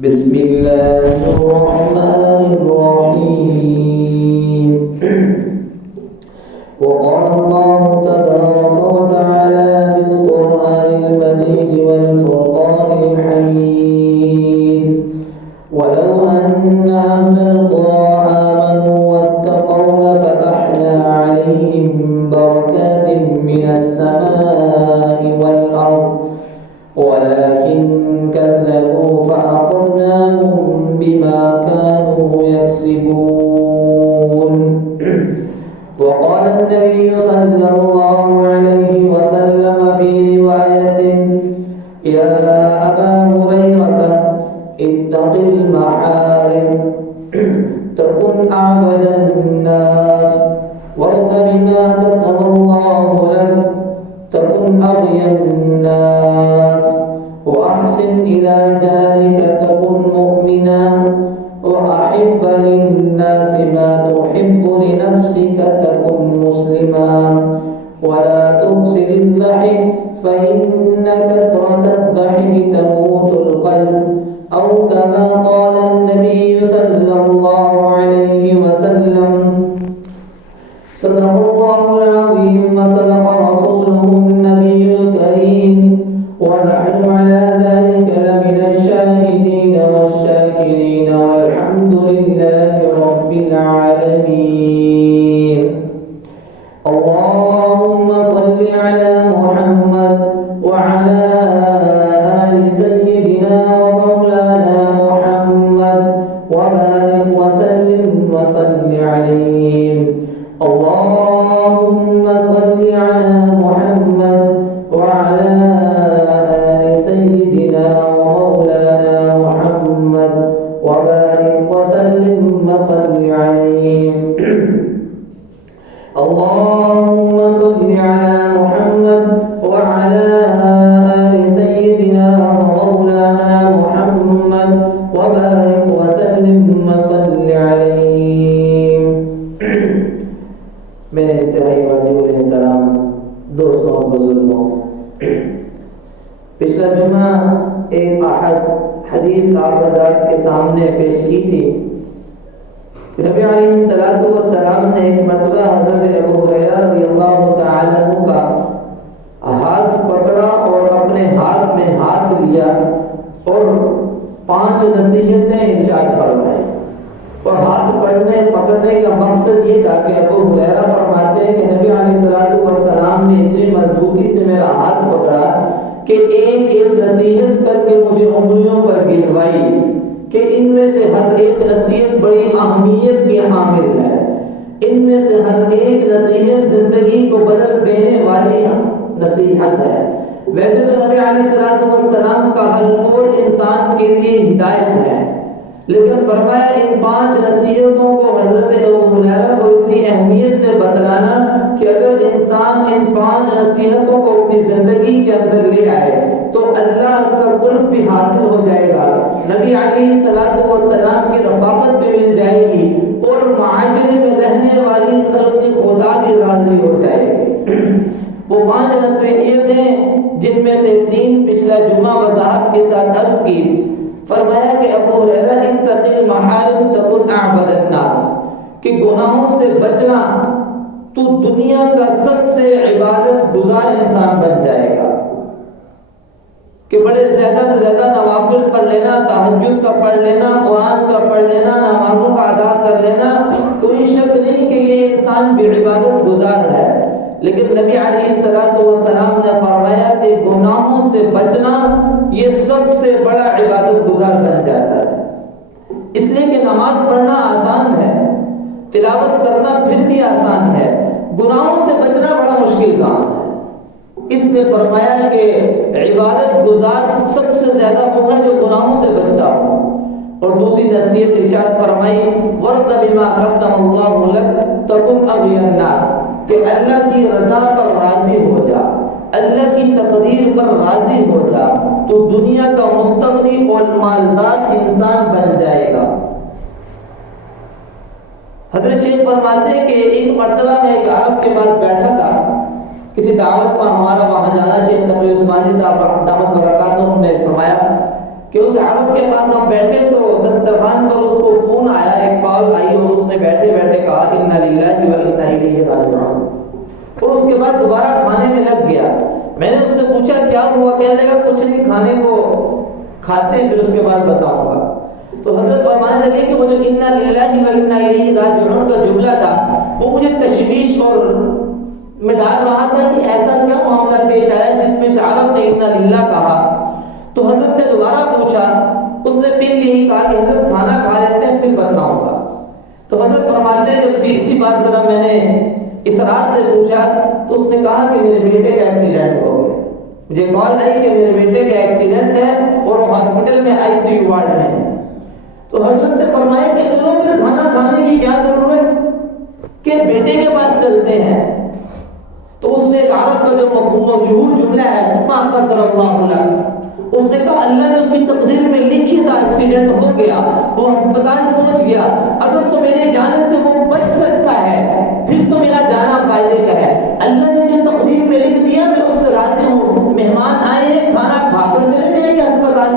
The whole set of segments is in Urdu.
بسم الله الرحمن الرحيم. وقال الله تبارك وتعالى في القرآن المجيد والفرقان الحميد: ولو أن أهل القرى آمنوا واتقوا لفتحنا عليهم بركات من السماء والأرض ولكن كذبوا فأخذناهم بما كانوا يكسبون. وقال النبي صلى الله عليه وسلم في رواية: يا أبا هريرة اتق المحارم تكن أعبد الناس وارض بما كسب الله لك تكن أغنى الناس وأحسن إلى جارك تكن مؤمنا وأحب للناس ما تحب لنفسك تكن مسلما ولا تكسر الضحك فإن كثرة الضحك تموت القلب أو كما قال النبي صلى الله عليه وسلم. صدق الله العظيم وصدق رسوله النبي الكريم ونحن على ذلك لمن الشاهدين والشاكرين والحمد لله رب العالمين. اللهم صل على محمد وعلى آل سيدنا ومولانا محمد وبارك وسلم وصل عليه. اللهم صل على محمد وعلى آل سيدنا ومولانا محمد وبارك وسلم وصل عليه. اللهم صل على محمد وعلى آل سيدنا ومولانا محمد وبارك وسلم وصل عليه. میرے انتہائی واجب الاحترام دوستوں اور بزرگوں، پچھلا جمعہ ایک حدیث آپ حضرات کے سامنے پیش کی تھی. نبی علیہ الصلوۃ والسلام نے ایک مرتبہ حضرت ابو ہریرہ رضی اللہ تعالی عنہ کا ہاتھ پکڑا اور اپنے ہاتھ میں ہاتھ لیا اور 5 نصیحتیں ارشاد فرمائیں. اور ہاتھ پکڑنے کا مقصد یہ تھا کہ ابو ہریرہ فرماتے ہیں کہ نبی علیہ الصلوۃ والسلام نے اتنی مضبوطی سے میرا ہاتھ پکڑا کہ ایک نصیحت کر کے مجھے انگلیوں پر گروائی کہ ان میں سے ہر ایک نصیحت بڑی اہمیت کی حامل ہے، ان میں سے ہر ایک نصیحت زندگی کو بدل دینے والی نصیحت ہے. ویسے تو نبی علیہ الصلوۃ والسلام کا ہر قول انسان کے لیے ہدایت ہے، لیکن فرمایا ان 5 نصیحتوں کو حضرت ابو ہریرہ کو اتنی اہمیت سے بتلانا کہ اگر انسان ان 5 نصیحتوں کو اپنی زندگی کے اندر لے آئے تو اللہ کا قرب بھی حاصل ہو جائے گا، نبی علیہ الصلوۃ والسلام کی رفاقت بھی مل جائے گی اور معاشرے میں رہنے والی خلق خدا بھی راضی ہو جائے گی. وہ 5 نصیحتیں جن میں سے 3 پچھلا جمعہ وضاحت کے ساتھ عرض کی. فرمایا کہ ابو ہریرہ اتق المحارم تکن اعبد الناس، کہ گناہوں سے بچنا تو دنیا کا سب سے عبادت گزار انسان بن جائے گا. کہ بڑے زیادہ سے زیادہ نوافل پڑھ لینا، تہجد کا پڑھ لینا، قرآن کا پڑھ لینا، نمازوں کا ادا کر لینا، کوئی شک نہیں کہ یہ انسان بھی عبادت گزار ہے. لیکن نبی علیہ الصلوۃ والسلام نے فرمایا کہ گناہوں سے بچنا یہ سب سے بڑا عبادت گزار بن جاتا ہے. اس لیے کہ نماز پڑھنا آسان ہے، تلاوت کرنا پھر بھی آسان ہے، گناہوں سے بچنا بڑا مشکل کام ہے. اس نے فرمایا کہ عبادت گزار سب سے زیادہ وہ ہے جو گناہوں سے بچتا ہو. اور دوسری نصیحت ارشاد فرمائی: وَارْضَ بِمَا قَسَّمَ اللَّهُ لَكَ تَكُنْ أَغْنَى النَّاسِ، کہ اللہ کی رضا پر راضی ہو جا، اللہ کی تقدیر پر راضی ہو جا تو دنیا کا مستغنی اور مالدار انسان بن جائے گا. حضرت شیخ فرماتے ہیں کہ ایک مرتبہ میں ایک عرب کے پاس بیٹھا تھا، کسی دعوت پر ہمارا وہاں جانا، شیخ تقی عثمانی صاحب دامت برکاتہم نے فرمایا کہ اس عرب کے پاس ہم بیٹھے تو دسترخوان پر اس کو فون آیا، ایک کال آئی، اور اس نے بیٹھے بیٹھے کہا انا للہ و انا الیہ راجعون، اور اس کے بعد دوبارہ کھانے میں لگ گیا۔ میں نے اس سے پوچھا کیا ہوا؟ کہنے لگا کچھ نہیں، کھانے کو کھاتے ہیں پھر اس کے بعد بتاؤں گا۔ تو حضرت فرمانے لگے کہ وہ جو انا للہ و انا الیہ راجعون کا جملہ تھا وہ مجھے تشویش اور میں ڈال رہا تھا کہ ایسا کیا معاملہ پیش آیا جس میں سے عرب نے انا للہ کہا۔ تو حضرت نے دوبارہ پوچھا، اس نے پھر یہی کہا کہ حضرت کھانا کھا لیتے ہیں پھر بتاؤں گا۔ تو حضرت فرماتے ہیں جب تیسری بار ذرا میں نے اسرار سے پوچھا تو اس نے کہا کہ میرے بیٹے کا ایکسیڈنٹ ہو گیا، مجھے کال آئی کہ میرے بیٹے کا ایکسیڈنٹ ہے اور وہ ہاسپٹل میں آئی سی یو وارڈ میں ہے۔ تو حضرت نے فرمایا کہ چلو پھر کھانا کھانے کی کیا ضرورت کہ بیٹے کے پاس چلتے ہیں۔ تو اس نے ایک عرب کا جو مشہور جملہ ہے ما قدر اللہ لک، اس نے کہا اللہ نے اس کی تقدیر میں لکھی تھا ایکسیڈنٹ ہو گیا، وہ ہسپتال پہنچ گیا، اگر تو میرے جانے سے وہ بچ سکتا ہے پھر تو میرا جانا فائدے کا ہے۔ اللہ نے جو تقدیر میں لکھ دیا میں اس سے راضی ہوں، مہمان آئے ہیں کھانا کھا کر چلے جائیں گے ہسپتال۔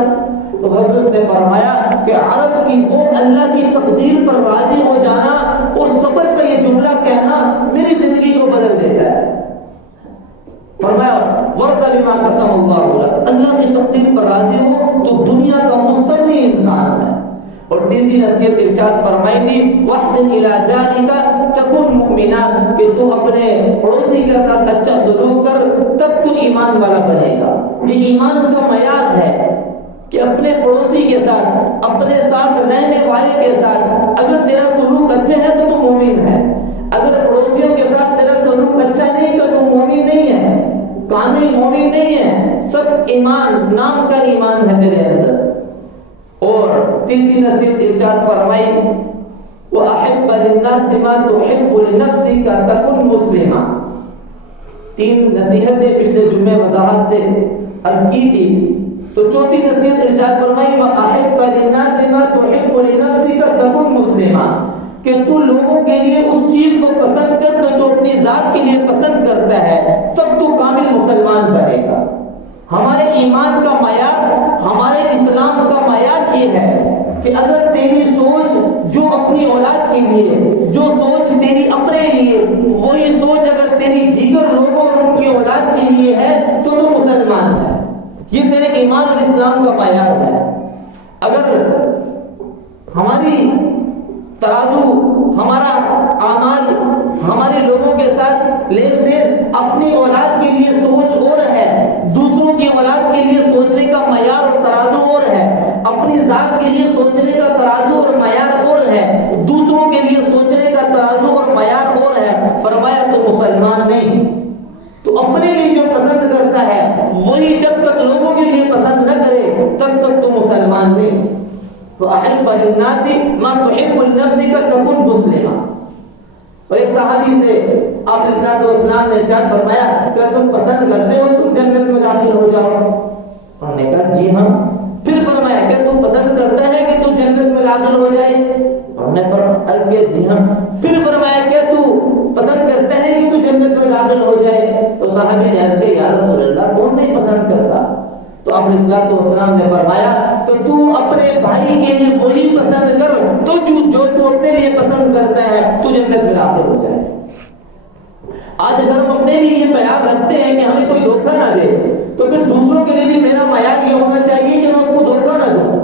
تو حضرت نے فرمایا کہ عرب کی وہ اللہ کی تقدیر پر راضی ہو جانا اور صبر کا یہ جملہ کہنا میری زندگی کو بدل دیتا ہے۔ فرمایا ورد بما قسم اللہ لک، اللہ کی تقدیر پر راضی ہو تو دنیا کا مستغنی انسان ہے۔ اور تیسری نصیحت ارشاد فرمائی تھی واحسن الی جارک تکن مؤمنا، کہ تو اپنے پڑوسی کے ساتھ اچھا سلوک کر تب تو ایمان والا بنے گا۔ یہ ایمان کا معیار ہے کہ اپنے پڑوسی کے ساتھ، اپنے ساتھ رہنے والے کے ساتھ اگر تیرا سلوک اچھا ہے تو مومن ہے، اگر پڑوسیوں کے ساتھ تیرا سلوک اچھا نہیں تو مومن نہیں ہے، کامل مومن نہیں ہے، صرف ایمان، نام کا ایمان ہے تیرے اندر۔ اور تیسری نصیحت ارشاد فرمائی وَأَحِبَّ لِلنَّاسِ مَا تُحِبُّ لِنَفْسِكَ تَكُنْ مُسْلِمًا۔ تین نصیحتیں پچھلے جمعے وضاحت سے عرض کی تھی، تو چوتھی نصیحت ارشاد فرمائی وَأَحِبَّ لِلنَّاسِ مَا تُحِبُّ لِنَفْسِكَ تَكُنْ مُسْلِمًا، کہ تو لوگوں کے لیے اس چیز کو پسند کر تو جو اپنی ذات کے لیے پسند کرتا ہے، تب تو کامل مسلمان بنے گا۔ ہمارے ایمان کا معیار، ہمارے اسلام کا معیار یہ ہے کہ اگر تیری سوچ جو اپنی اولاد کے لیے، جو سوچ تیری اپنے لیے، وہی سوچ اگر تیری دیگر لوگوں اور ان کی اولاد کے لیے ہے تو تو مسلمان ہے۔ یہ تیرے ایمان اور اسلام کا معیار ہے۔ اگر ہماری ترازو، ہمارا اعمال، ہمارے لوگوں کے ساتھ لین دین اپنی اولاد کے لیے سوچ اور ہے، دوسروں کی اولاد کے لیے سوچنے کا معیار اور ترازو اور ہے، اپنی ذات کے لیے سوچنے کا ترازو اور معیار اور ہے، دوسروں کے لیے سوچنے کا ترازو اور معیار اور ہے، فرمایا تو مسلمان نہیں۔ تو اپنے لیے جو پسند کرتا ہے وہی جب تک لوگوں کے لیے پسند نہ کرے تب تک تو مسلمان نہیں۔ تو احب للناس ما تحب لنفسك تكن مسلما۔ اور ایک صحابی سے آپ علیہ السلام نے ارشاد فرمایا کہ تم پسند کرتے ہو تم جنت میں داخل ہو جاؤ؟ انہوں نے کہا جی ہاں۔ پھر فرمایا کہ تم پسند کرتا ہے کہ تو جنت میں داخل ہو جائے؟ انہوں نے عرض کیا جی ہاں۔ پھر فرمایا کہ تو پسند کرتا ہے کہ تو جنت میں داخل ہو جائے؟ تو صحابی نے عرض کیا یا رسول اللہ کون نہیں پسند کرتا؟ تو آپ علیہ السلام نے فرمایا تو تو اپنے بھائی کے لیے وہی پسند کر تو جو تو اپنے لیے پسند کرتا ہے تو جنت میں داخل ہو جائے۔ آج اگر ہم اپنے لیے یہ معیار رکھتے ہیں کہ ہمیں کوئی دھوکہ نہ دے تو پھر دوسروں کے لیے بھی میرا معیار یہ ہونا چاہیے کہ میں اس کو دھوکہ نہ دوں۔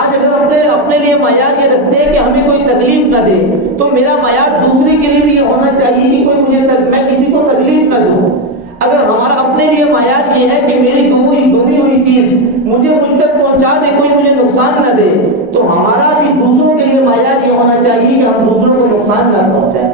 آج اگر اپنے لیے معیار یہ رکھتے ہیں کہ ہمیں کوئی تکلیف نہ دے تو میرا معیار دوسرے کے لیے بھی یہ ہونا چاہیے کہ کوئی میں کسی کو تکلیف نہ دوں۔ اگر ہمارا اپنے لیے معیار یہ ہے کہ میری گمی ہوئی چیز مجھے مجھ تک پہنچا دے، کوئی مجھے نقصان نہ دے، تو ہمارا بھی دوسروں کے لیے معیار یہ ہونا چاہیے کہ ہم دوسروں کو نقصان نہ پہنچائیں۔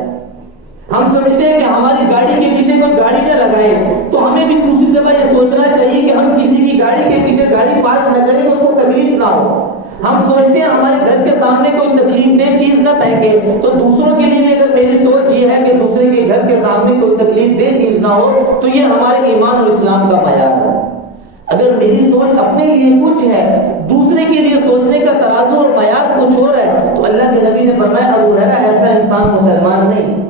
ہم سمجھتے ہیں کہ ہماری گاڑی کے پیچھے کوئی گاڑی نہ لگائے تو ہمیں بھی دوسری دفعہ یہ سوچنا چاہیے کہ ہم کسی کی گاڑی کے پیچھے گاڑی پارک نہ کریں تو اس کو تکلیف نہ ہو۔ ہم سوچتے ہیں ہمارے گھر کے سامنے کوئی تکلیف دہ چیز نہ پھینکے تو دوسروں کے لیے بھی اگر میری سوچ یہ ہے کہ دوسرے کے گھر کے سامنے کوئی تکلیف دہ چیز نہ ہو تو یہ ہمارے ایمان اور اسلام کا معیار ہے۔ اگر میری سوچ اپنے لیے کچھ ہے، دوسرے کے لیے سوچنے کا ترازو اور معیار کچھ اور ہے، تو اللہ کے نبی نے فرمایا ابو ہریرہ ایسا انسان مسلمان نہیں۔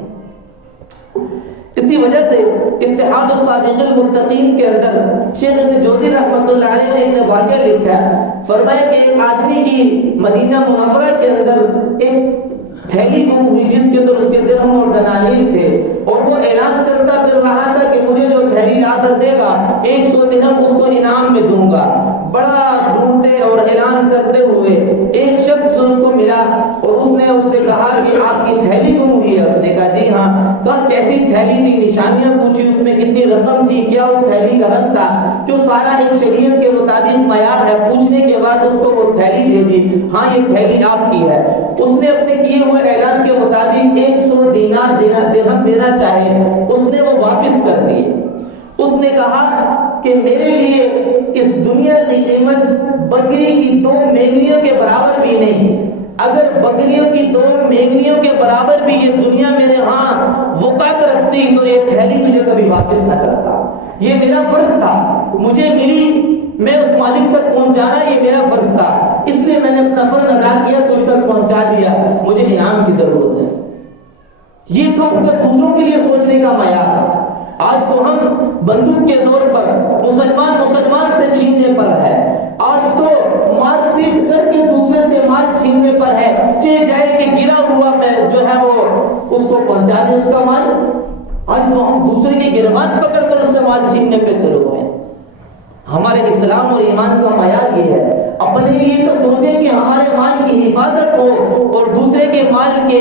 اسی وجہ سے اتحاد الصادق المتقین کے اندر شیخ ابن جوزی رحمۃ اللہ علیہ نے ایک واقعہ لکھا ہے، فرمایا کہ ایک آدمی کی مدینہ منورہ کے اندر ایک تھیلی گم ہوئی جس کے اندر اس کے درہم اور دنانیر تھے، اور وہ اعلان کرتا کر رہا تھا کہ مجھے جو تھیلی لا کر دے گا 100 درہم اس کو انعام میں دوں گا۔ بڑا ڈھونڈتے اور اعلان کرتے ہوئے ایک شخص اس کو ملا اور اس نے اس سے کہا کہ آپ کی تھیلی گم ہوئی ہے؟ اس نے کہا جی ہاں۔ کہا کیسی تھیلی تھی؟ نشانیاں پوچھی، اس میں کتنی رقم تھی، کیا اس تھیلی کا رنگ تھا، جو سارا ایک شریعت کے مطابق معیار ہے۔ پوچھنے کے بعد اس کو وہ تھیلی دے دی، ہاں یہ تھیلی آپ کی ہے۔ اس نے اپنے کیے ہوئے اعلان کے مطابق 100 دینار درہم دینا چاہے، اس نے وہ واپس کر دیے۔ اس نے کہا کہ میرے لیے اس دنیا کی قیمت بکری کی 2 مینگنیوں کے برابر بھی نہیں، اگر بکریوں کی 2 مینگنیوں کے برابر بھی یہ دنیا میرے ہاں وقعت رکھتی تو یہ تھیلی تجھے کبھی واپس نہ کرتا۔ یہ میرا فرض تھا، مجھے ملی، میں اس مالک تک پہنچانا یہ میرا فرض تھا، اس لیے میں نے اپنا فرض ادا کیا، تجھ تک پہنچا دیا، مجھے انعام کی ضرورت ہے۔ یہ تھا ان کا دوسروں کے لیے سوچنے کا معیار۔ آج تو ہم بندوق کے زور پر مسلمان سے چھیننے پر ہے، آج تو مار پیٹ کر کے دوسرے سے مال چھیننے پر ہے، چاہے جائے کہ گرا ہوا میں جو ہے وہ اس کو پہنچا دے اس کا مال۔ آج تو ہم دوسرے کی گربان پکڑ کر اس سے مال چھیننے پہ تلے ہوئے ہیں۔ ہمارے اسلام اور ایمان کا معیار یہ ہے، اپنے لیے تو سوچیں کہ ہمارے مال کی حفاظت ہو، اور دوسرے کے مال کے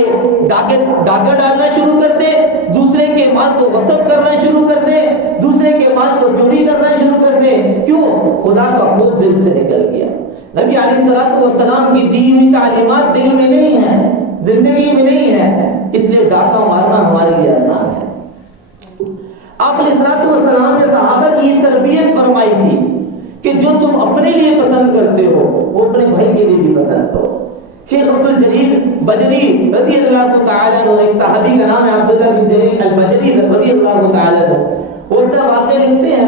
ڈاکہ ڈالنا شروع کر دے، دوسرے کے مال کو غصب کرنا شروع کر دے، دوسرے کے مال کو چوری کرنا شروع کر دے۔ کیوں؟ خدا کا خوف دل سے نکل گیا۔ نبی علیہ السلام کی دی ہوئی تعلیمات دل میں نہیں ہے، زندگی میں نہیں ہے، اس لیے ڈاکہ مارنا ہمارے لیے آسان ہے۔ آپ علیہ السلام نے صحابہ کی یہ تربیت فرمائی تھی کہ جو تم اپنے لیے پسند کرتے ہو وہ اپنے بھائی کے لیے بھی پسند کرو۔ شیخ عبد الجلیل بجری رضی اللہ تعالی عنہ، ایک صحابی کا نام ہے عبداللہ بن جلیل البجری رضی اللہ تعالی عنہ، وہ اپنا واقعہ لکھتے ہیں،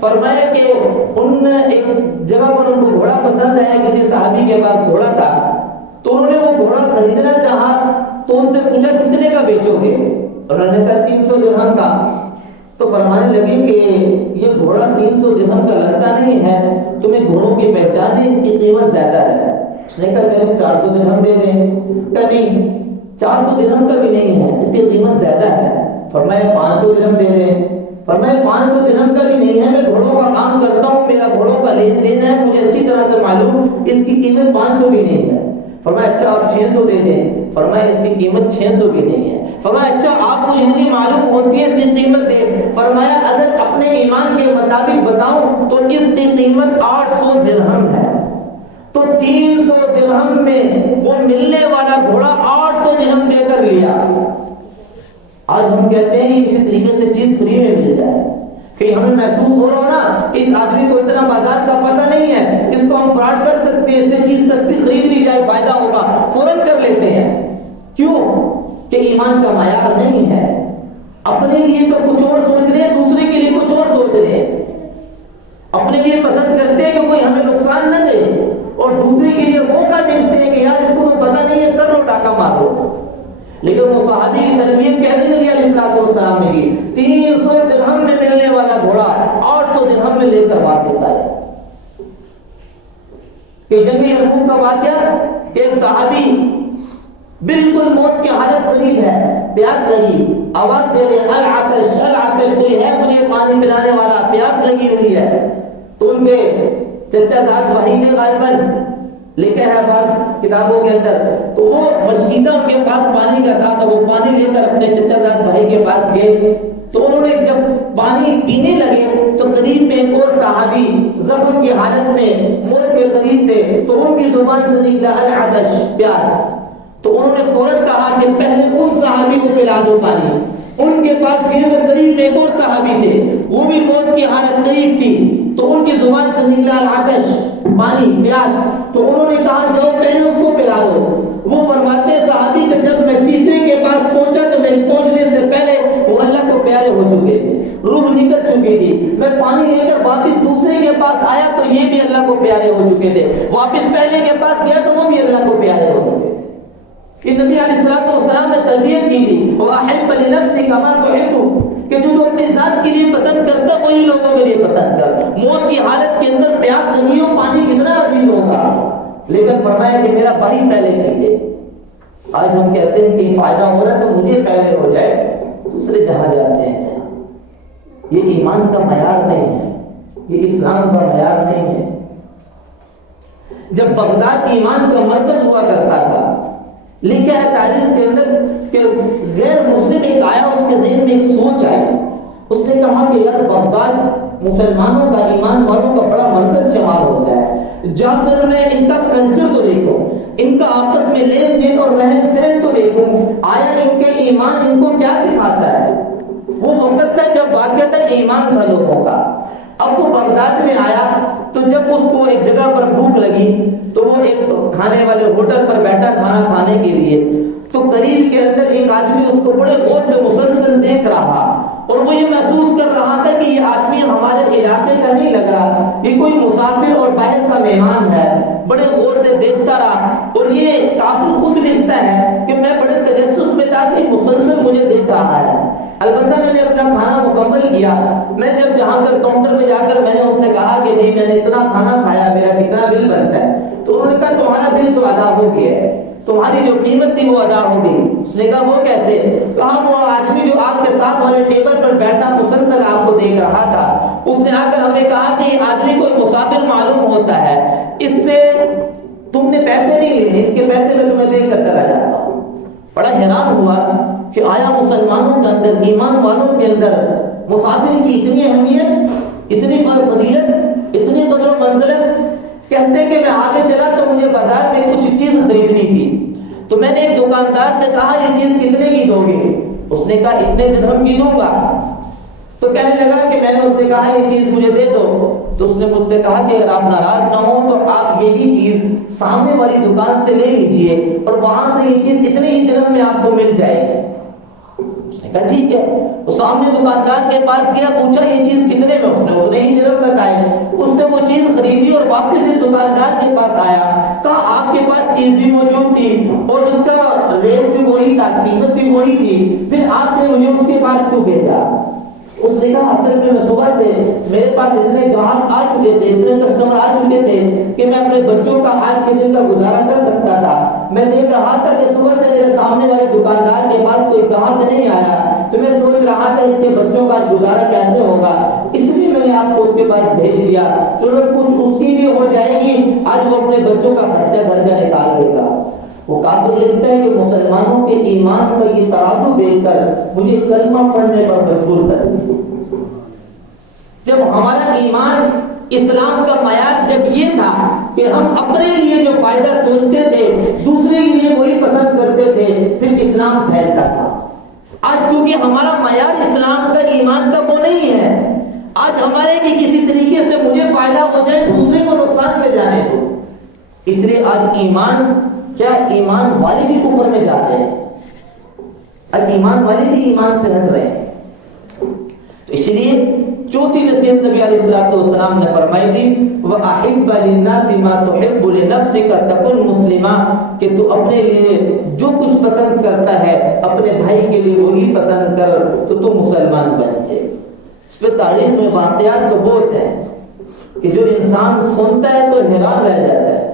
فرمایا کہ ان ایک جگہ پر ان کو گھوڑا پسند ہے، کسی صحابی کے پاس گھوڑا تھا، تو انہوں نے وہ گھوڑا خریدنا چاہا، تو ان سے پوچھا کتنے کا بیچو گے؟ انہوں نے کہا 300 درہم کا۔ تو فرمانے لگے کہ یہ گھوڑا 300 درہم کا لگتا نہیں ہے، تمہیں گھوڑوں کی پہچان ہے، اس کی قیمت زیادہ ہے۔ اس نے کہا چلو 400 درہم دے دیں۔ کہا نہیں، 400 درہم کا بھی نہیں ہے، اس کی قیمت زیادہ ہے۔ فرمایا 500 درہم دے دیں۔ فرمایا 500 درہم کا بھی نہیں ہے، میں گھوڑوں کا کام کرتا ہوں، میرا گھوڑوں کا لین دین ہے، مجھے اچھی طرح سے معلوم، اس کی قیمت 500 بھی نہیں ہے۔ فرمایا اچھا آپ 600 دے دیں۔ فرمایا اس کی قیمت 600 بھی نہیں ہے۔ فرمایا اچھا آپ کو جتنی معلوم ہوتی ہے اس کی قیمت دے۔ فرمایا اگر اپنے ایمان کے مطابق بتاؤں تو اس کی قیمت 800 درہم ہے۔ تو 300 درہم میں وہ ملنے والا گھوڑا 800 درہم دے کر لیا۔ آج ہم کہتے ہیں کسی طریقے سے چیز فری میں مل جائے، کہ ہمیں محسوس ہو رہا نا کہ اس آدمی کو اتنا بازار کا پتہ نہیں ہے، اس کو ہم فراڈ کر سکتے ہیں، اس سے چیز سستی خرید لی جائے فائدہ ہوگا، فوراً کر لیتے ہیں۔ کیوں؟ کہ ایمان کا معیار نہیں ہے۔ اپنے لیے تو کچھ اور سوچ رہے ہیں، دوسرے کے لیے کچھ اور سوچ رہے ہیں۔ اپنے لیے پسند کرتے ہیں کہ کوئی ہمیں نقصان نہ دے، اور دوسرے کے لیے موقع دیکھتے ہیں کہ یار اس کو تو پتہ نہیں ہے، کر لو ڈاکہ مار لو۔ لیکن وہ صحابی کی تربیت کیسے نبی علیہ السلام نے کی؟ 300 درہم میں ملنے والا گھوڑا 800 درہم میں لے کر واپس آئے۔ کہ جنگ یرموک کا واقعہ کہ ایک صحابی بالکل موت کی حالت قریب ہے، پیاس لگی، آواز دے رہے العطش العطش، کوئی ہے مجھے پانی پلانے والا، پیاس لگی ہوئی ہے۔ تو ان کے چچا زاد بھائی نے غالباً لکھا ہے بعض کتابوں کے اندر، تو وہ مشکیزہ ان کے پاس پانی کا تھا، تو وہ پانی لے کر اپنے چچا زاد بھائی کے پاس گئے۔ تو انہوں نے جب پانی پینے لگے تو قریب میں ایک اور صحابی زخم کی حالت میں موت کے قریب تھے، تو ان کی زبان سے نکلا العطش، پیاس۔ تو انہوں نے فوراً کہا کہ پہلے ان صحابی کو پلا دو پانی۔ ان کے پاس پھر کے قریب میں ایک اور صحابی تھے، وہ بھی موت کی حالت قریب تھی، تو ان کی زبان سے نکلا العطش، پانی، پیاس۔ تو انہوں نے کہا جاؤ پہلے اس کو پلا دو۔ وہ فرماتے ہیں صحابی کہ جب میں تیسرے کے پاس پہنچا تو میرے پہنچنے سے پہلے وہ اللہ کو پیارے ہو چکے تھے، روح نکل چکی تھی۔ میں پانی لے کر واپس دوسرے کے پاس آیا تو یہ بھی اللہ کو پیارے ہو چکے تھے، واپس پہلے کے پاس گیا تو وہ بھی اللہ کو پیارے ہو چکے تھے۔ کہ نبی علیہ السلام نے تربیت کی تھی، وَأَحِبَّ لِنَفْسِكَ مَا تُحِبُّ، کہ جو تو اپنی ذات کے لیے پسند کرتا وہی لوگوں کے لیے پسند کر. موت کی حالت کے اندر پیاس لگی ہو, پانی کتنا عزیز ہوگا, لیکن فرمایا کہ میرا بھائی پہلے پی لے. آج ہم کہتے ہیں کہ فائدہ ہو رہا ہے تو مجھے پہلے ہو جائے, دوسرے جہاں جاتے ہیں جہاں. یہ ایمان کا معیار نہیں ہے, یہ اسلام کا معیار نہیں ہے. جب بغداد ایمان کا مرکز ہوا کرتا تھا, لکھا ہے تاریخ کے اندر کہ غیر مسلم ایک آیا, اس کے ذہن میں ایک سوچ آئی. اس نے کہا کہ یار بغداد مسلمانوں کا, ایمان والوں کا بڑا مرکز شمار ہوتا ہے, جا کر میں ان کا کلچر تو دیکھوں, ان کا آپس میں لین دین اور رہن سہن تو دیکھوں, آیا ان کے ایمان ان کو کیا سکھاتا ہے. وہ وقت تھا جب واقعتا ایمان تھا لوگوں کا. اب وہ بغداد میں آیا تو جب اس کو ایک جگہ پر بھوک لگی تو وہ ایک کھانے والے ہوٹل پر بیٹھا کھانا کھانے کے لیے, تو قریب کے اندر ایک آدمی اس کو بڑے غور سے مسلسل دیکھ رہا, اور وہ یہ محسوس کر رہا تھا کہ یہ آدمی ہمارے علاقے کا نہیں لگ رہا, یہ کوئی مسافر اور باہر کا مہمان ہے. بڑے غور سے دیکھتا رہا, اور یہ کافر خود لکھتا ہے کہ میں بڑے تجسس میں تھا کہ مسلسل مجھے دیکھ رہا ہے. البتہ میں نے اپنا کھانا مکمل کیا. میں جب جہاں کر کاؤنٹر میں جا کر میں نے ان سے کہا کہ بھائی میں نے اتنا کھانا کھایا, میرا کتنا بل بنتا ہے, تو انہوں نے کہا تمہارا بل تو ادا ہو گیا ہے, تمہاری جو قیمت تھی وہ ادا ہو گئی. اس نے کہا وہ کیسے؟ کہا وہ آدمی جو آپ کے ساتھ والے ٹیبل پر بیٹھا مسلسل آپ کو دیکھ رہا تھا, اس نے آ کر ہمیں کہا کہ یہ آدمی کوئی مسافر معلوم ہوتا ہے, اس سے تم نے پیسے نہیں لینے, اس کے پیسے میں تمہیں دیکھ کر چلا جاتا ہوں. بڑا حیران ہوا کہ آیا مسلمانوں کے اندر, ایمان والوں کے اندر مسافر کی اتنی اہمیت, اتنی فضیلت, اتنی قدر و منزلت. کہتے کہ میں آگے چلا تو مجھے بازار میں کچھ چیز خریدنی تھی, تو میں نے ایک دکاندار سے کہا یہ چیز کتنے کی دو گے؟ اس نے کہا اتنے درہم کی دوں گا. تو کہنے لگا کہ میں نے اس سے کہا یہ چیز مجھے دے دو, تو اس نے مجھ سے کہا کہ اگر آپ ناراض نہ ہو تو آپ یہی چیز سامنے والی دکان سے لے لیجئے, اور وہاں سے یہ چیز اتنے ہی درہم میں آپ کو مل جائے گی. اس نے کہا ٹھیک ہے. وہ سامنے دکاندار کے پاس گیا, پوچھا یہ چیز کتنے میں؟ اس نے اتنے ہی درہم بتائے. اس نے وہ چیز خریدی اور واپس اس دکاندار کے پاس آیا, کہا آپ کے پاس چیز بھی موجود تھی اور اس کا ریٹ بھی وہی تھا, قیمت بھی وہی تھی, پھر آپ نے مجھے اس کے پاس کیوں بھیجا؟ اس نے کہا اصل میں صبح سے میرے پاس اتنے گاہک آ چکے تھے, اتنے کسٹمر آ چکے تھے کہ میں اپنے بچوں کا آج کے دن کا گزارا کر سکتا تھا. میں دیکھ رہا تھا کہ صبح سے میرے سامنے والے دکاندار کے پاس کوئی گاہک نہیں آیا, تو میں سوچ رہا تھا اس کے بچوں کا گزارا کیسے ہوگا, اس لیے میں نے آپ کو اس کے پاس بھیج دیا. چلو کچھ اس کی بھی ہو جائے گی, آج وہ اپنے بچوں کا خرچہ گھر کا نکال دے گا. وہ کافر لکھتا ہے کہ مسلمانوں کے ایمان کا یہ ترازو دیکھ کر مجھے کلمہ پڑھنے پر مجبور کر دیا. جب ہمارا ایمان اسلام کا معیار جب یہ تھا کہ ہم اپنے لیے جو فائدہ سوچتے تھے دوسرے کے لیے وہی پسند کرتے تھے, پھر اسلام پھیلتا تھا. آج کیونکہ ہمارا معیار اسلام کا, ایمان کا وہ نہیں ہے, آج ہمارے کہ کسی طریقے سے مجھے فائدہ ہو جائے, دوسرے کو نقصان میں جانے دو. اس لیے آج ایمان کیا, ایمان والے بھی کفر میں جا رہے ہیں, آج ایمان والے بھی ایمان سے ہٹ رہے ہیں. تو اس لیے چوتھی نصیحت نبی علیہ الصلوۃ والسلام نے فرمائی تھی, وَأَحِبَّ لِلنَّاسِ مَا تُحِبُّ لِنَفْسِكَ تَكُنْ مُسْلِمًا, کہ تو اپنے لیے جو کچھ پسند کرتا ہے اپنے بھائی کے لیے وہی پسند کر, تو مسلمان بن جائے. اس پہ تاریخ میں واقعات تو بہت ہیں کہ جو انسان سنتا ہے تو حیران رہ جاتا ہے.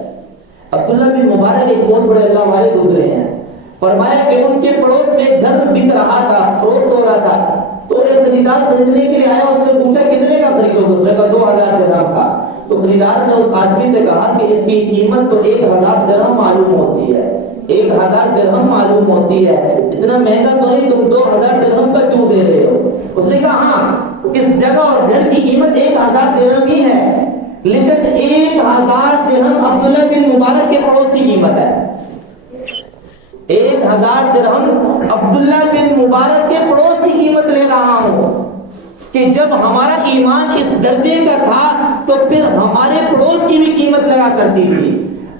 عبداللہ بن مبارک ایک بہت بڑے اللہ والے گزرے ہیں. فرمایا کہ ان کے پڑوس میں ایک گھر بک رہا تھا, فروخت ہو رہا تھا, تو ایک خریدار خریدنے کے لیے آیا. اس نے پوچھا کتنے کا خریدو گے؟ اس نے کہا 2000 درہم کا. تو خریدار نے اس آدمی سے کہا کہ اس کی قیمت تو 1000 درہم معلوم ہوتی ہے, 1000 درہم معلوم ہوتی ہے, اتنا مہنگا تو نہیں, تم 2000 درہم کا کیوں دے رہے ہو؟ اس نے کہا ہاں اس جگہ اور گھر کی قیمت 1000 درہم ہی ہے, لیکن 1000 درہم عبداللہ بن مبارک کے پڑوس کی قیمت ہے. 1000 درہم عبداللہ بن مبارک کے پڑوس کی قیمت لے رہا ہوں. کہ جب ہمارا ایمان اس درجے کا تھا تو پھر ہمارے پڑوس کی بھی قیمت لگا کرتی تھی.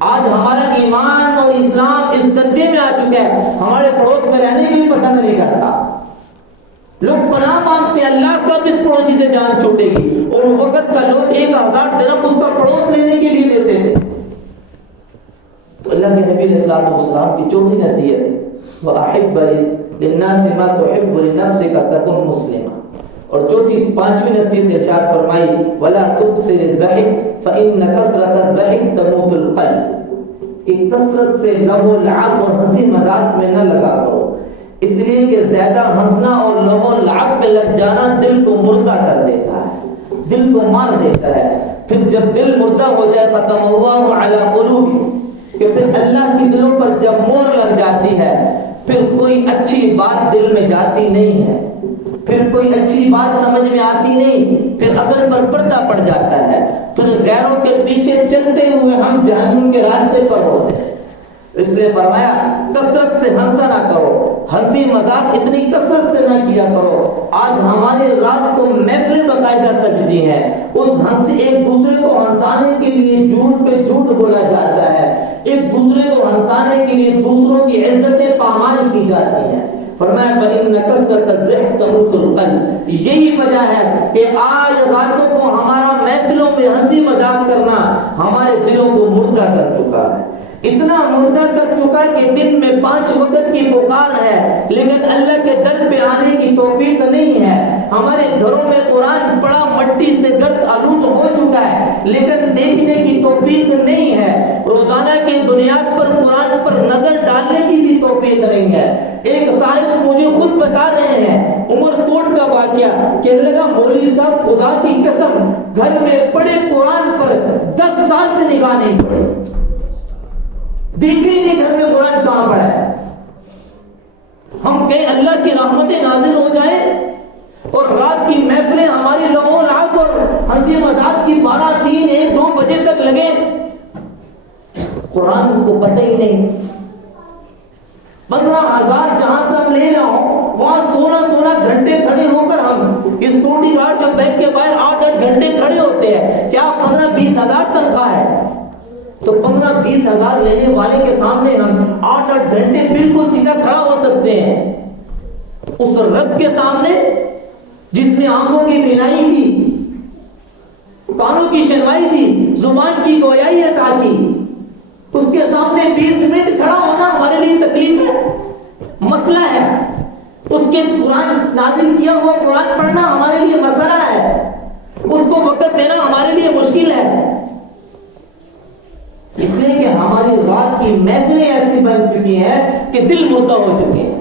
آج ہمارا ایمان اور اسلام اس درجے میں آ چکا ہے, ہمارے پڑوس میں رہنے کی بھی پسند نہیں کرتا. لوگ پناہ مانگتے ہیں اللہ کب اس پڑوسی سے جان چھوٹے گی, اور وقت کا لوگ 1000 درہم اس کا پڑوس لینے کے لیے دیتے تھے. تو اللہ کے نبی علیہ الصلوۃ والسلام کی چوتھی نصیحت, وَأَحِبَّ للناس ما تحب لنفسك تكن مسلما. اور چوتھی پانچویں نصیحت ارشاد فرمائی ولا تكثر الضحك فإن كثرة الضحك تموت القلب، کہ کثرت سے لغو لعب اور ہنسی مذاق میں نہ لگا کرو، اس لیے کہ زیادہ ہنسنا اور لغو لعب میں لگ جانا دل کو مردہ کر دیتا ہے، دل کو مار دیتا ہے. پھر جب دل مردہ ہو جائے ختم اللہ علی قلوبہم، کہ پھر اللہ کی دلوں پر جب مہر لگ جاتی ہے پھر کوئی اچھی بات دل میں جاتی نہیں ہے، پھر کوئی اچھی بات سمجھ میں آتی نہیں، پھر عقل پر پردہ پڑ جاتا ہے، پھر غیروں کے پیچھے چلتے ہوئے ہم جہنم کے راستے پر ہوتے ہیں. اس لیے فرمایا کثرت سے ہنسا نہ کرو، ہنسی مذاق اتنی کثرت سے نہ کیا کرو. آج ہمارے رات کو محفلیں باقاعدہ سجتی ہیں، اس ہنسی ایک دوسرے کو ہنسانے کے لیے جھوٹ پہ جھوٹ بولا جاتا ہے، ایک دوسرے کو ہنسانے کے لیے دوسروں کی عزتیں پامال کی جاتی ہیں. فرمایا فإن كثرة الضحك تموت القلب. یہی وجہ ہے کہ آج راتوں کو ہمارا محفلوں میں ہنسی مذاق کرنا ہمارے دلوں کو مردہ کر چکا ہے، اتنا مردہ کر چکا کہ دن میں 5 وقت کی پکار ہے لیکن اللہ کے در پہ آنے کی توفیق نہیں ہے. ہمارے گھروں میں قرآن پڑھا مٹی سے گرد آلود ہو چکا ہے لیکن دیکھنے کی توفیق نہیں ہے. روزانہ کی بنیاد پر قرآن پر نظر ڈالنے کی بھی توفیق نہیں ہے. ایک صاحب مجھے خود بتا رہے ہیں عمر کوٹ کا واقعہ کہ لگا مولوی صاحب خدا کی قسم گھر میں پڑے قرآن پر 10 سال سے نگاہ نہیں پڑی، دیکھیں نہیں گھر میں قرآن کہاں پڑا ہے. ہم کہیں اللہ کی رحمتیں نازل ہو جائیں اور رات کی محفلیں ہماری لغو لعب اور ہنسی مذاق کی 12 3 1 2 بجے تک لگے، قرآن کو پتہ ہی نہیں. 15,000 جہاں سے ہم لے رہا ہوں وہاں 16 گھنٹے کھڑے ہو کر ہم سیکورٹی گارڈ جب بینک کے باہر 8 گھنٹے کھڑے ہوتے ہیں، کیا 15-20 ہزار تنخواہ ہے؟ تو 15-20 ہزار لینے والے کے سامنے ہم 8 گھنٹے بالکل سیدھا کھڑا ہو سکتے ہیں. اس رب کے سامنے جس نے آنکھوں کی بینائی دی، کانوں کی شنوائی دی، زبان کی گویائی عطا کی، اس کے سامنے 20 منٹ کھڑا ہونا ہمارے لیے تکلیف ہے، مسئلہ ہے. اس کے قرآن نازل کیا ہوا قرآن پڑھنا ہمارے لیے مسئلہ ہے، اس کو وقت دینا ہمارے لیے مشکل ہے. اس لیے کہ ہماری رات کی محفلیں ایسی بن چکی ہیں کہ دل مردہ ہو چکے ہیں.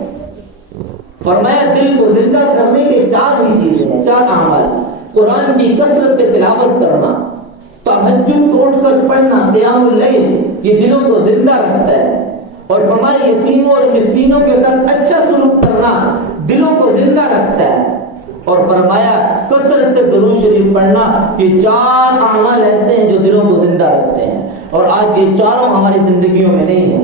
فرمایا دل کو زندہ کرنے کے 4 ہی چیزیں ہیں، 4 اعمال. قرآن کی کثرت سے تلاوت کرنا، تہجد کو اٹھ کر پڑھنا، قیام اللیل، یہ دلوں کو زندہ رکھتا ہے. اور فرمایا یتیموں اور مسکینوں کے ساتھ اچھا سلوک کرنا دلوں کو زندہ رکھتا ہے. اور فرمایا کثرت سے درود شریف پڑھنا، یہ 4 اعمال ایسے ہیں جو دلوں کو زندہ رکھتے ہیں. اور آج یہ چاروں ہماری زندگیوں میں نہیں ہے.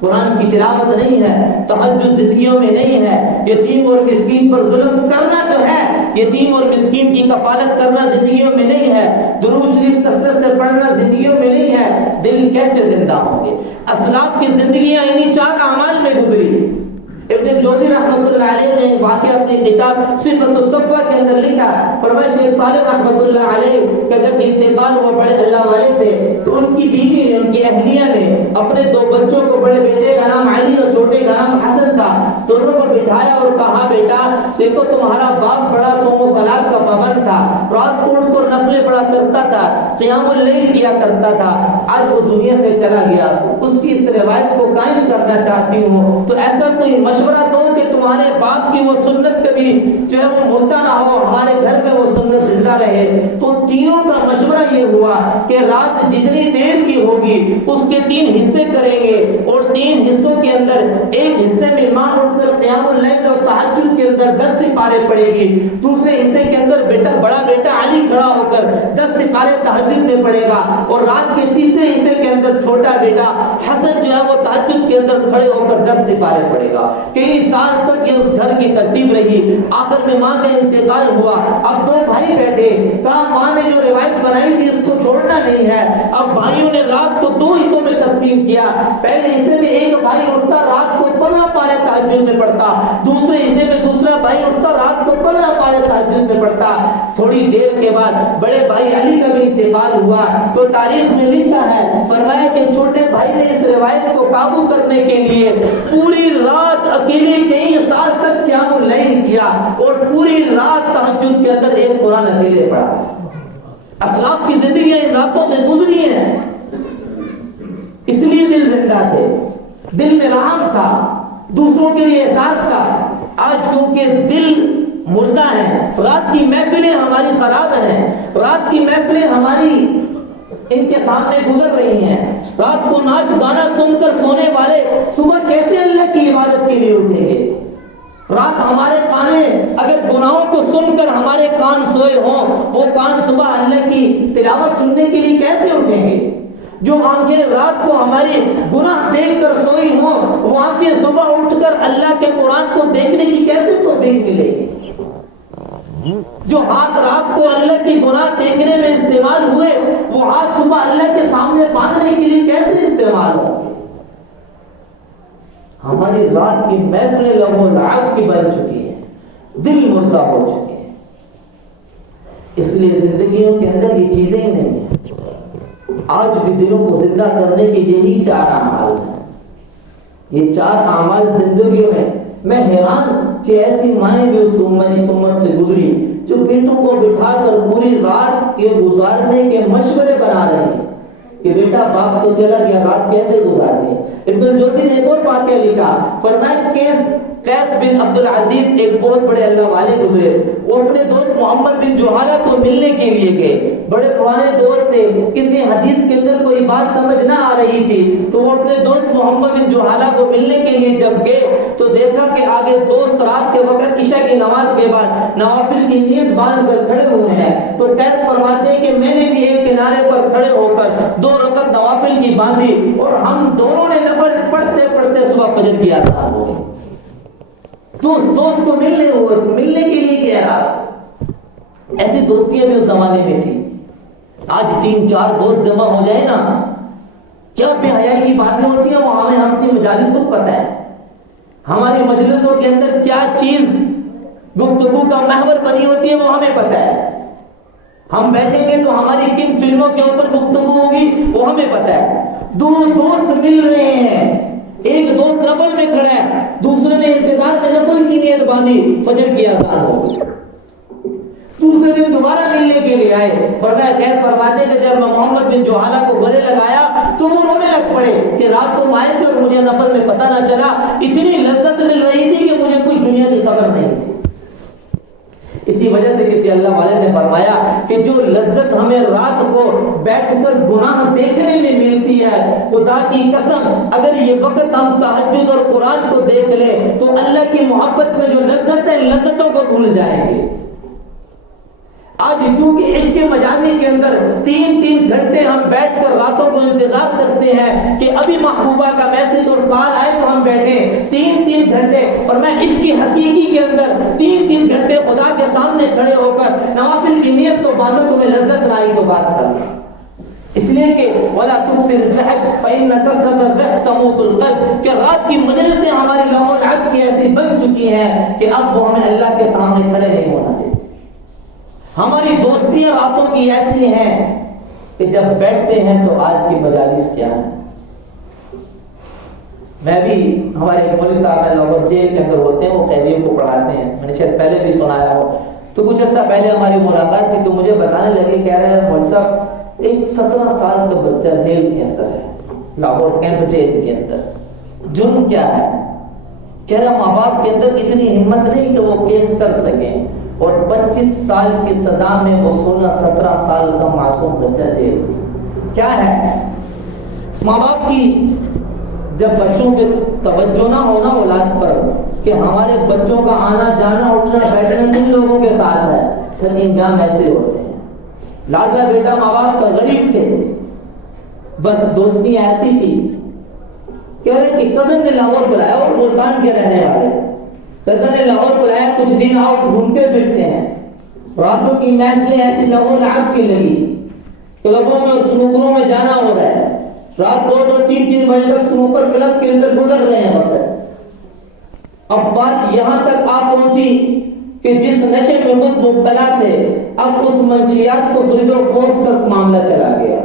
قرآن کی تلاوت نہیں ہے، تہجد زندگیوں میں نہیں ہے، یتیم اور مسکین پر ظلم کرنا تو ہے، یتیم اور مسکین کی کفالت کرنا زندگیوں میں نہیں ہے، درود شریف کثرت سے پڑھنا زندگیوں میں نہیں ہے. دل کیسے زندہ ہوں گے؟ اسلاف کی زندگیاں انہی 4 اعمال میں گزری. ابن جوزی رحمۃ اللہ علیہ نے واقعہ اپنی کتاب صفۃ الصفوہ کے اندر لکھا. فرمایا شیخ صالح رحمۃ اللہ علیہ کا جب انتقال ہوا، بڑے اللہ والے تھے، تو ان کی بیوی نے، ان کی اہلیہ نے اپنے 2 بچوں کو، بڑے بیٹے کا نام علی اور چھوٹے کا نام حسن تھا، دونوں کو بٹھایا اور کہا بیٹا دیکھو تمہارا باپ بڑا صوم و صلات کا پابند تھا، رات کو اٹھ کر نفلیں پڑھا کرتا تھا، قیام اللیل کیا کرتا تھا، آج وہ دنیا سے چلا گیا، اس کی اس روایت کو قائم کرنا چاہتی ہوں، تو ایسا کوئی مشورہ دو کہ تمہارے باپ کی وہ سنت کبھی جو ہے وہ مردہ نہ ہو، ہمارے گھر میں وہ سنت زندہ رہے. تو تینوں کا مشورہ یہ ہوا کہ رات جتنی دیر کی ہوگی اس کے 3 حصے کریں گے، اور 3 حصوں کے اندر ایک حصے میں ماں اٹھ کر قیام اللیل اور تہجد کے اندر 10 سپارے پڑھے گی، دوسرے حصے کے اندر بڑا بیٹا علی کھڑا ہو کر 10 سپارے تہجد میں پڑھے گا، اور رات کے تیسرے حصے کے اندر چھوٹا بیٹا حسن جو ہے وہ تہجد کے اندر کھڑے ہو کر 10 سپارے پڑھے گا. کئی سال تک یہ اس گھر کی ترتیب رہی. آخر میں ماں کا انتقال ہوا، اب 2 بھائی بیٹھے، کہا ماں نے جو روایت بنائی تھی اس کو چھوڑنا نہیں ہے. اب بھائیوں نے رات کو 2 حصوں میں تقسیم کیا. پہلے حصے میں ایک بھائی اٹھتا رات کو 15 پارے تہجد میں پڑھتا، دوسرے حصے میں دوسرا بھائی اٹھتا رات کو 15 پارے تہجد میں پڑھتا. تھوڑی دیر کے بعد بڑے بھائی علی کا بھی انتقال ہوا. تو تاریخ میں لکھا ہے، فرمایا کہ چھوٹے بھائی بھائی نے اس روایت کو قابو کرنے کے لیے پوری رات اکیلے کئی سال تک قیام اللیل کیا اور پوری رات تہجد کے اندر ایک قرآن اکیلے پڑھا. اسلاف کی زندگیاں ان راتوں سے گزری ہیں، اس لیے دل زندہ تھے، دل میں رحم تھا، دوسروں کے لیے احساس تھا. آج کیونکہ دل مردہ ہے، رات کی محفلیں ہماری خراب ہیں، رات کی محفلیں ہماری ان کے سامنے گزر رہی ہیں. رات کو ناچ گانا سن کر سونے والے صبح کیسے اللہ کی عبادت کے لیے اٹھیں گے؟ رات ہمارے کانے اگر گناہوں کو سن کر ہمارے کان سوئے ہوں، وہ کان صبح اللہ کی تلاوت سننے کے لیے کیسے اٹھیں گے؟ جو آنکھیں رات کو ہماری گناہ دیکھ کر سوئی ہوں، وہ آنکھیں صبح اٹھ کر اللہ کے قرآن کو دیکھنے کی کیسے توفیق ملے گی؟ جو ہاتھ رات کو اللہ کی گناہ دیکھنے میں استعمال ہوئے، وہ ہاتھ صبح اللہ کے سامنے باندھنے کے لیے کیسے استعمال ہوں؟ ہماری رات کی محفلیں لہو و لعب کی بن چکی ہے، دل مردہ ہو چکے ہیں. اس لیے زندگیوں کے اندر یہ چیزیں ہی نہیں ہیں. آج بھی دلوں کو زندہ کرنے کے یہی 4 اعمال ہیں. یہ 4 اعمال زندگیوں میں حیران کہ ایسی مائیں بھی اس امت سے گزری جو بیٹوں کو بٹھا کر پوری رات کے گزارنے کے مشورے بنا رہے ہیں کہ بیٹا باپ تو چلا گیا، رات کیسے گزارنی. ابن الجوزی نے ایک اور واقعہ لکھا، فرمایا قیس بن عبد العزیز ایک بہت بڑے اللہ والے گزرے. وہ اپنے دوست محمد بن جوہرہ کو ملنے کے لیے گئے. بڑے پرانے دوست تھے، کسی حدیث کے اندر کوئی بات سمجھ نہ آ رہی تھی تو وہ اپنے دوست محمد بن جوہرہ کو ملنے کے لیے جب گئے تو دیکھا کہ آگے دوست رات کے وقت عشاء کی نماز کے بعد نوافل کی نیت باندھ کر کھڑے ہوئے ہیں. تو قیس فرماتے ہیں کہ میں نے بھی ایک کنارے پر کھڑے ہو کر 2 رکعت نوافل کی باندھی اور ہم دونوں نے نفل پڑھتے پڑھتے صبح فجر کی آزان ہو گئی. دوست کو ملنے کے لیے گیا رات. ایسی دوستیاں بھی اس زمانے میں تھی. آج 3-4 دوست جمع ہو جائے نا، کیا بے حیائی کی باتیں ہوتی ہیں، وہ ہمیں ہم کی مجالس کو پتہ ہے. ہماری مجلسوں کے اندر کیا چیز گفتگو کا محور بنی ہوتی ہے وہ ہمیں پتہ ہے. ہم بیٹھیں گے تو ہماری کن فلموں کے اوپر گفتگو ہوگی وہ ہمیں پتہ ہے. 2 دوست مل رہے ہیں، ایک دوست نفل میں کھڑا ہے، دوسرے نے انتظار میں نفل کی نیت باندھی، فجر کی اذان ہو گئی. دوسرے دن دوبارہ ملنے کے لیے آئے. فرمایا قیس فرماتے کہ جب میں محمد بن جوہرہ کو گلے لگایا تو وہ رونے لگ پڑے کہ رات کو آئے تھے اور مجھے نفل میں پتہ نہ چلا. اتنی لذت مل رہی تھی کہ مجھے کچھ دنیا کی خبر نہیں تھی. اسی وجہ سے کسی اللہ والے نے فرمایا کہ جو لذت ہمیں رات کو بیٹھ کر گناہ دیکھنے میں ملتی ہے، خدا کی قسم اگر یہ وقت ہم تہجد اور قرآن کو دیکھ لیں تو اللہ کی محبت میں جو لذت ہے لذتوں کو بھول جائیں گے. آج کیونکہ عشق مجازی کے اندر 3 گھنٹے ہم بیٹھ کر راتوں کو انتظار کرتے ہیں کہ ابھی محبوبہ کا میسج اور کال آئے تو ہم بیٹھیں 3 گھنٹے. اور میں عشق حقیقی کے اندر 3 گھنٹے خدا کے سامنے کھڑے ہو کر نوافل کی نیت کو باندھو، تمہیں لذت نہ آئی تو بات کرنا. اس لیے کہ ولا تکثر الضحك فإن كثرة الضحك تموت القلب، کہ رات کی مجلسیں ہماری لہو و لعب کی ایسی بن چکی ہیں کہ اب وہ ہمیں اللہ کے سامنے کھڑے نہیں ہونا دیتے. ہماری دوستیاں راتوں کی ایسی ہیں کہ جب بیٹھتے ہیں تو آج کی مجالس کیا ہے. میں بھی ہمارے مولوی صاحب لاہور جیل کے اندر ہوتے ہیں، وہ قیدیوں کو پڑھاتے ہیں، میں نے شاید پہلے بھی سنایا ہو. تو کچھ عرصہ پہلے ہماری ملاقات تھی تو مجھے بتانے لگے، کہہ رہے ہیں مولوی صاحب ایک 17 سال کا بچہ جیل کے اندر ہے، لاہور کیمپ جیل کے اندر. جرم کیا ہے؟ کہہ رہا ماں باپ کے اندر اتنی ہمت نہیں کہ وہ کیس کر سکیں، اور 25 سال کی سزا میں وہ 16-17 سال کا معصوم بچہ جیل. کیا ہے؟ ماں باپ کی جب بچوں پہ توجہ نہ ہونا اولاد پر کہ ہمارے بچوں کا آنا جانا اٹھنا بیٹھنا کن لوگوں کے ساتھ ہے، پھر انجام ایسے ہوتے ہیں. لاڈلا بیٹا ماں باپ کا غریب تھے، بس دوستی ایسی تھی. کہہ رہے کہ کزن نے لاہور بلایا، اور ملتان کے رہنے والے کزن نے لاہور بلایا، کچھ دن آؤ گھومتے پھرتے ہیں. راتوں کی محفلیں ایسی لہو و لعب کی لگی، کلبوں میں اور سنوکروں میں جانا ہو رہا ہے. رات 2-3 بجے تک سنوکر کلب کے اندر گزر رہے ہیں وقت. اب بات یہاں تک آ پہنچی کہ جس نشے میں خود مبتلا تھے اب اس منشیات کو خرید و فروخت کا معاملہ چلا گیا.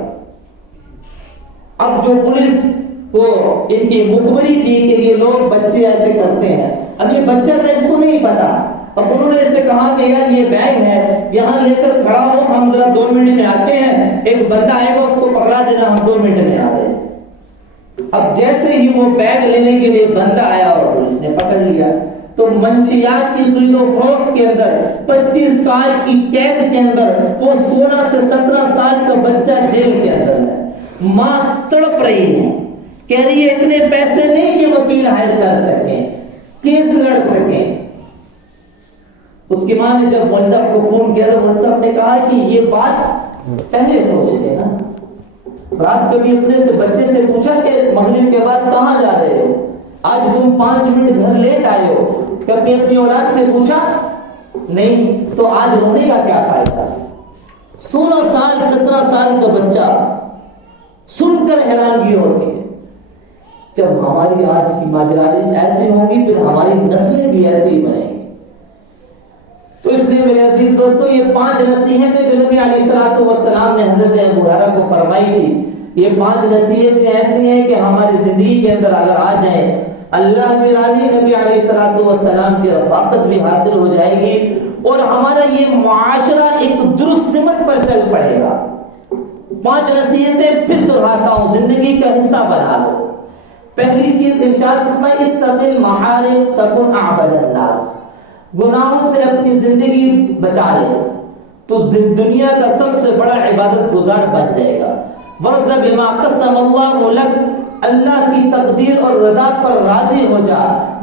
اب جو پولیس کو ان کی مخبری دی کہ یہ لوگ بچے ایسے کرتے ہیں. اب یہ بچہ تو اس کو نہیں پتا. اب انہوں نے اسے کہا کہ یار یہ بیگ ہے, یہاں لے کر کھڑا ہو, ہم ذرا 2 منٹ میں آتے ہیں, ایک بندہ آئے گا اس کو پکڑا دینا, ہم 2 منٹ میں آ رہے ہیں. اب جیسے ہی وہ بیگ لینے کے لیے بندہ آیا اور پولیس نے پکڑ لیا, تو منشیات کی خرید و فروخت کے اندر 25 سال کی قید کے اندر وہ 16 سے 17 سال کا بچہ جیل کے اندر ہے. ماں تڑپ رہی ہے, کہہ رہی ہے اتنے پیسے نہیں کہ وکیل ہائر کر سکیں, کیس لڑ سکیں. اس کی ماں نے جب مولوی صاحب کو فون کیا تو مولوی صاحب نے کہا کہ یہ بات پہلے سوچ لینا. رات کبھی اپنے سے بچے سے پوچھا کہ مغرب کے بعد کہاں جا رہے ہو, آج تم 5 منٹ گھر لیٹ آئے ہو, کبھی اپنی اولاد سے پوچھا نہیں, تو آج رونے کا کیا فائدہ. 16 سال 17 سال کا بچہ, سن کر حیرانگی ہوتی ہے. جب ہماری آج کی ماجرالیس ایسی ہوں گی پھر ہماری نسلیں بھی ایسی ہی بنیں گی. تو اس لیے میرے عزیز دوستو, یہ 5 نصیحتیں جو نبی علیہ الصلوۃ والسلام نے حضرت ابو ہریرہ کو فرمائی تھی, یہ 5 نصیحتیں ایسی ہیں کہ ہماری زندگی کے اندر اگر آ جائیں, اللہ بھی راضی, نبی علیہ الصلوۃ والسلام کی رفاقت بھی حاصل ہو جائے گی, اور ہمارا یہ معاشرہ ایک درست سمت پر چل پڑے گا. 5 نصیحتیں پھر دہراتا ہوں, زندگی کا حصہ بنا لو. پہلی چیز ارشاد فرمایا اتق المحارم تکن اعبد الناس, گناہوں سے اپنی زندگی بچا لے تو دنیا کا سب سے بڑا عبادت گزار بن جائے گا. ورد بما قسم اللہ لک, اللہ کی تقدیر اور رضا پر راضی ہو جا,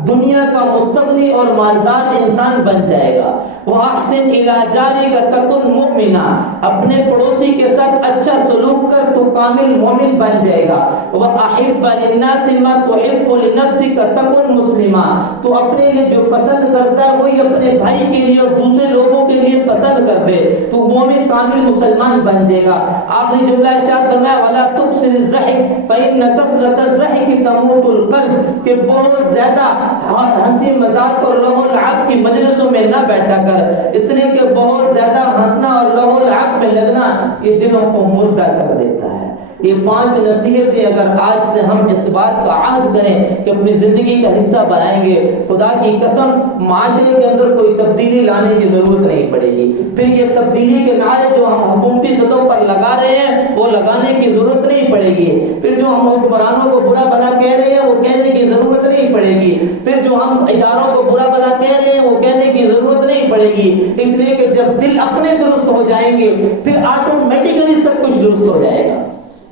دنیا کا مستغنی اور مالدار انسان بن جائے گا. وَأَحْسِنْ إِلَىٰ جَارِكَ تَكُنْ مُؤْمِنًا, اپنے پڑوسی کے ساتھ اچھا سلوک کر تو کامل مومن بن جائے گا. وَأَحِبَّ لِلنَّاسِ مَا تُحِبُّ لِنَفْسِكَ تَكُنْ مُسْلِمًا, تو اپنے لیے جو پسند کرتا ہے وہی اپنے بھائی کے لیے اور دوسرے لوگوں کے لیے پسند کر دے تو مومن کامل مسلمان بن جائے گا. آخری جملہ ارشاد فرمایا وَلَا تُكْثِرِ الضَّحِكَ فَإِنَّ كَثْرَةَ الضَّحِكِ تَمُوتُ الْقَلْبَ, کہ بہت زیادہ ہنسی مذاق اور لہو لعب کی مجلسوں میں نہ بیٹھا کر, اس لیے کہ بہت زیادہ ہنسنا اور لہو لعب میں لگنا یہ دلوں کو مردہ کر دیتا ہے. یہ 5 نصیحتیں اگر آج سے ہم اس بات کا عہد کریں کہ اپنی زندگی کا حصہ بنائیں گے, خدا کی قسم معاشرے کے اندر کوئی تبدیلی لانے کی ضرورت نہیں پڑے گی. پھر یہ تبدیلی کے نعرے جو ہم حکومتی سطح پر لگا رہے ہیں وہ لگانے کی ضرورت نہیں پڑے گی. پھر جو ہم حکمرانوں کو برا بھلا کہہ رہے ہیں وہ کہنے کی ضرورت نہیں پڑے گی. پھر جو ہم اداروں کو برا بھلا کہہ رہے ہیں وہ کہنے کی ضرورت نہیں پڑے گی. اس لیے کہ جب دل اپنے درست ہو جائیں گے پھر آٹومیٹکلی سب کچھ درست ہو جائے گا.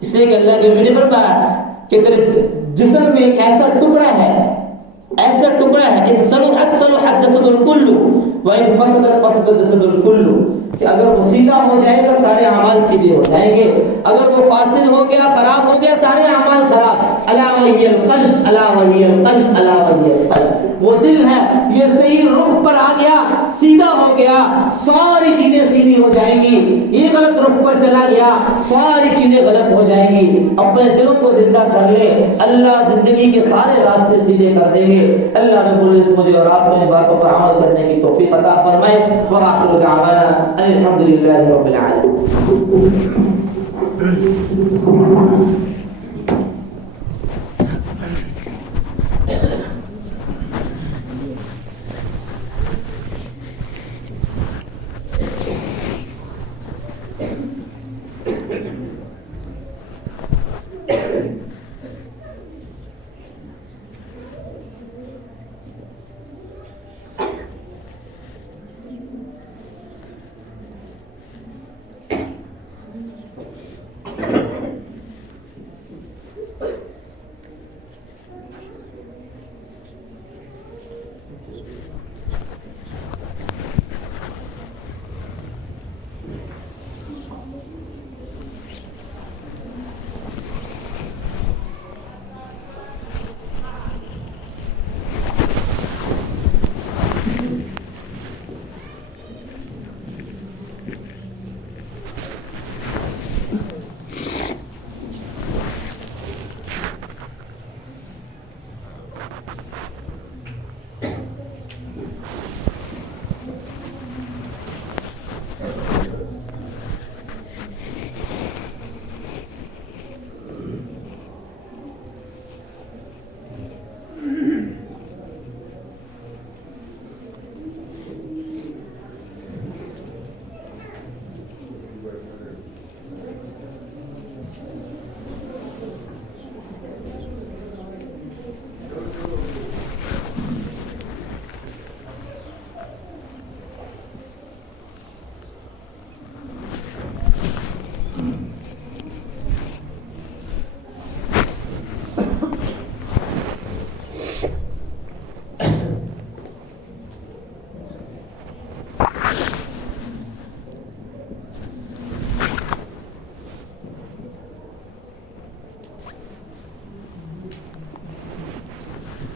اس لیے کہ اللہ کے نبی نے فرمایا کہ تیرے جسم میں ایک ایسا ٹکڑا ہے, ایسا ٹکڑا ہے, ان صلحت صلح جسد الکل وان فسدت فسد جسد الکل, کہ اگر وہ سیدھا ہو جائے گا سارے اعمال سیدھے ہو جائیں گے, اگر وہ فاسد ہو گیا خراب ہو گیا سارے اعمال خراب. الا وہی القلب الا وہی القلب الا وہی القلب, وہ دل ہے, یہ صحیح رخ پر آ گیا, سیدھا ہو گیا, ساری چیزیں سیدھی ہو جائیں گی. یہ غلط رخ پر چلا گیا, ساری چیزیں غلط ہو جائیں گی. اپنے دلوں کو زندہ کر لے, اللہ زندگی کے سارے راستے سیدھے کر دیں گے. اللہ رب العزت مجھے اور آپ کو ان باتوں پر عمل کرنے کی توفیق عطا فرمائے. وآخر دعوانا الحمدللہ رب العالمین.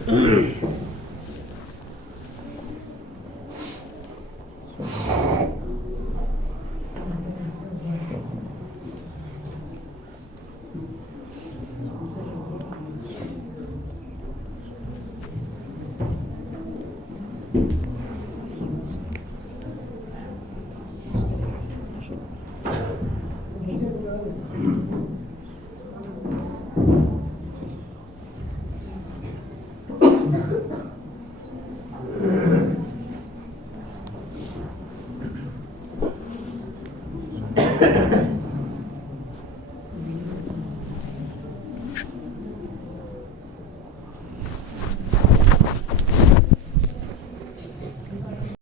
Thank you.